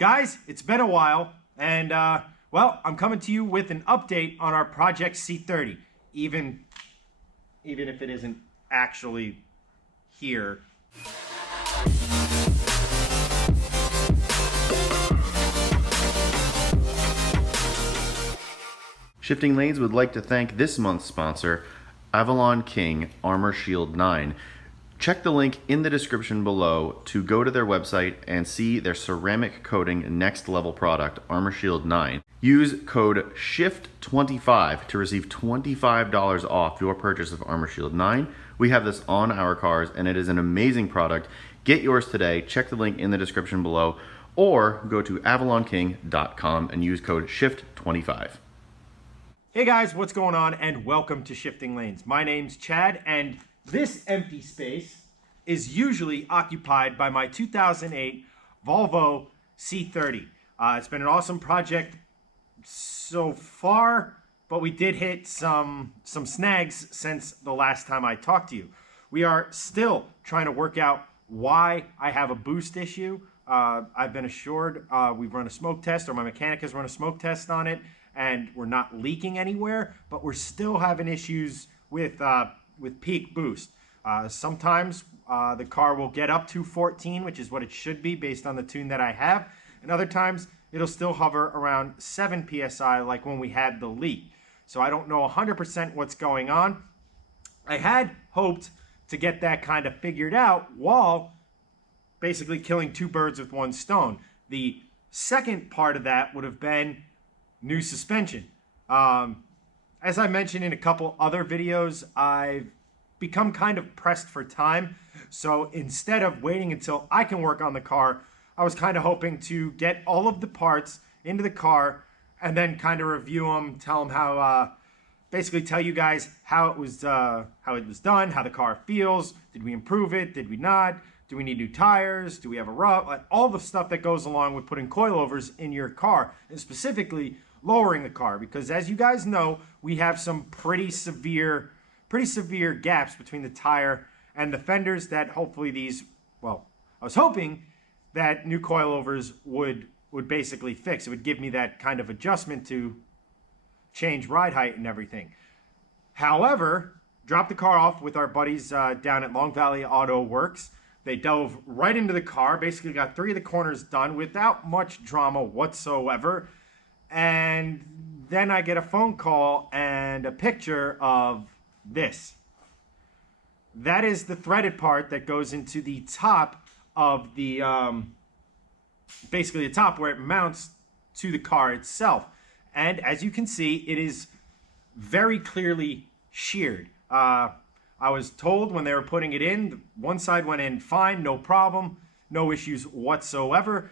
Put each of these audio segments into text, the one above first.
Guys, it's been a while, and well, I'm coming to you with an update on our Project C30, even if it isn't actually here. Shifting Lanes would like to thank this month's sponsor, Avalon King Armor Shield 9. Check the link in the description below to go to their website and see their ceramic coating next level product, Armor Shield 9. Use code SHIFT25 to receive $25 off your purchase of Armor Shield 9. We have this on our cars and it is an amazing product. Get yours today. Check the link in the description below or go to avalonking.com and use code SHIFT25. Hey guys, what's going on? And welcome to Shifting Lanes. My name's Chad, and this empty space is usually occupied by my 2008 Volvo C30. It's been an awesome project so far, but we did hit some snags since the last time I talked to you. We are still trying to work out why I have a boost issue. I've been assured we've run a smoke test, or my mechanic has run a smoke test on it, and we're not leaking anywhere, but we're still having issues with peak boost. Sometimes the car will get up to 14, which is what it should be based on the tune that I have, and other times it'll still hover around 7 psi like when we had the leak. So I don't know 100% what's going on. I had hoped to get that kind of figured out while basically killing two birds with one stone. The second part of that would have been new suspension. As I mentioned in a couple other videos, I've become kind of pressed for time. So instead of waiting until I can work on the car, I was kind of hoping to get all of the parts into the car and then kind of review them, tell them how, basically tell you guys how it was done, how the car feels. Did we improve it? Did we not? Do we need new tires? Do we have a rub? Like all the stuff that goes along with putting coilovers in your car, and specifically lowering the car, because as you guys know, we have some pretty severe gaps between the tire and the fenders that hopefully these, well, I was hoping that new coilovers would basically fix. It would give me that kind of adjustment to change ride height and everything. However, dropped the car off with our buddies down at Long Valley Auto Works. They dove right into the car, basically got 3 of the corners done without much drama whatsoever. And then I get a phone call and a picture of this. That is the threaded part that goes into the top of the, basically the top where it mounts to the car itself. And as you can see, it is very clearly sheared. I was told when they were putting it in, one side went in fine, no problem, no issues whatsoever.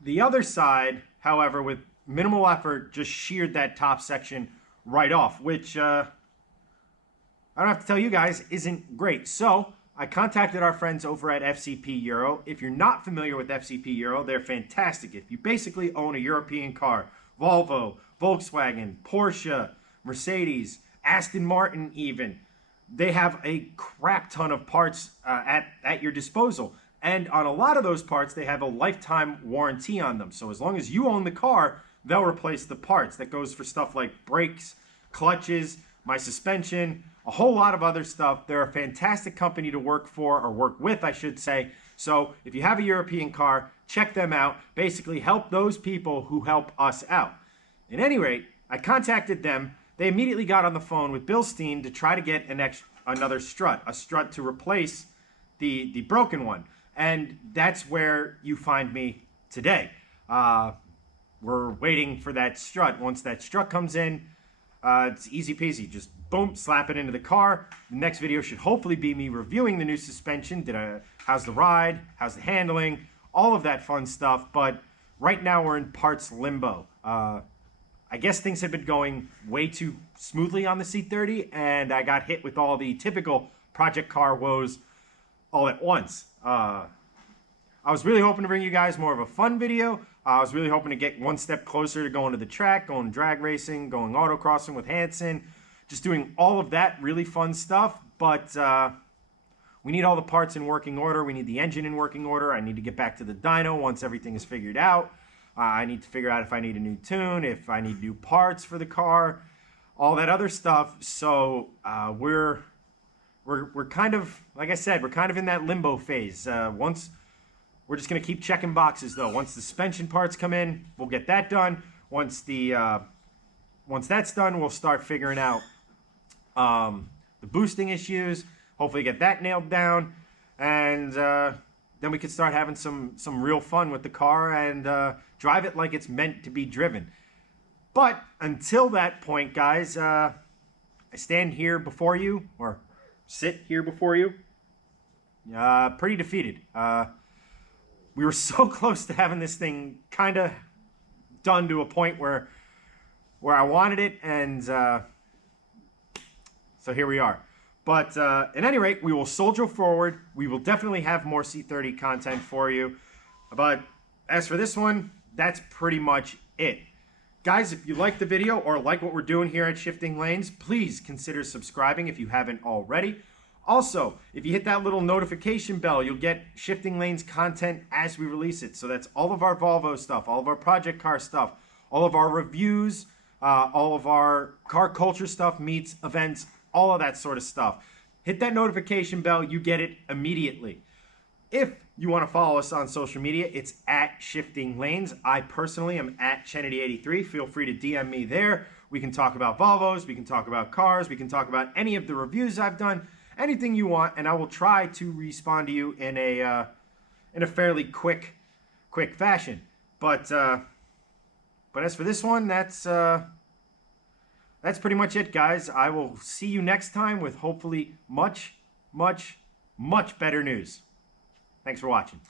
The other side, however, with minimal effort, just sheared that top section right off, which I don't have to tell you guys isn't great. So I contacted our friends over at FCP Euro. If you're not familiar with FCP Euro, they're fantastic. If you basically own a European car, Volvo, Volkswagen, Porsche, Mercedes, Aston Martin even, they have a crap ton of parts at your disposal. And on a lot of those parts, they have a lifetime warranty on them. So as long as you own the car, they'll replace the parts. That goes for stuff like brakes, clutches, my suspension, a whole lot of other stuff. They're a fantastic company to work for, or work with, I should say. So if you have a European car, check them out. Basically help those people who help us out. At any rate, I contacted them. They immediately got on the phone with Bilstein to try to get another strut, a strut to replace the broken one. And that's where you find me today. We're waiting for that strut. Once that strut comes in, it's easy peasy. Just boom, slap it into the car. The next video should hopefully be me reviewing the new suspension. How's the ride? How's the handling? All of that fun stuff. But right now we're in parts limbo. I guess things had been going way too smoothly on the C30, and I got hit with all the typical project car woes all at once. I was really hoping to bring you guys more of a fun video. I was really hoping to get one step closer to going to the track, going drag racing, going autocrossing with Hanson, just doing all of that really fun stuff. But we need all the parts in working order. We need the engine in working order. I need to get back to the dyno once everything is figured out. I need to figure out if I need a new tune, if I need new parts for the car, all that other stuff. So we're kind of, like I said, we're kind of in that limbo phase. We're just going to keep checking boxes, though. Once the suspension parts come in, we'll get that done. Once that's done, we'll start figuring out the boosting issues. Hopefully get that nailed down. And then we can start having some real fun with the car and drive it like it's meant to be driven. But until that point, guys, I stand here before you, or sit here before you, pretty defeated. We were so close to having this thing kind of done to a point where I wanted it, and so here we are. But at any rate, we will soldier forward. We will definitely have more C30 content for you. But as for this one, that's pretty much it. Guys, if you like the video or like what we're doing here at Shifting Lanes, please consider subscribing if you haven't already. Also, if you hit that little notification bell, you'll get Shifting Lanes content as we release it. So that's all of our Volvo stuff, all of our project car stuff, all of our reviews, all of our car culture stuff, meets, events, all of that sort of stuff. Hit that notification bell, you get it immediately. If you want to follow us on social media, it's at Shifting Lanes. I personally am at Kennedy83. Feel free to DM me there. We can talk about Volvos, we can talk about cars, we can talk about any of the reviews I've done. Anything you want, and I will try to respond to you in a fairly quick fashion. But as for this one, that's pretty much it, guys. I will see you next time with hopefully much better news. Thanks for watching.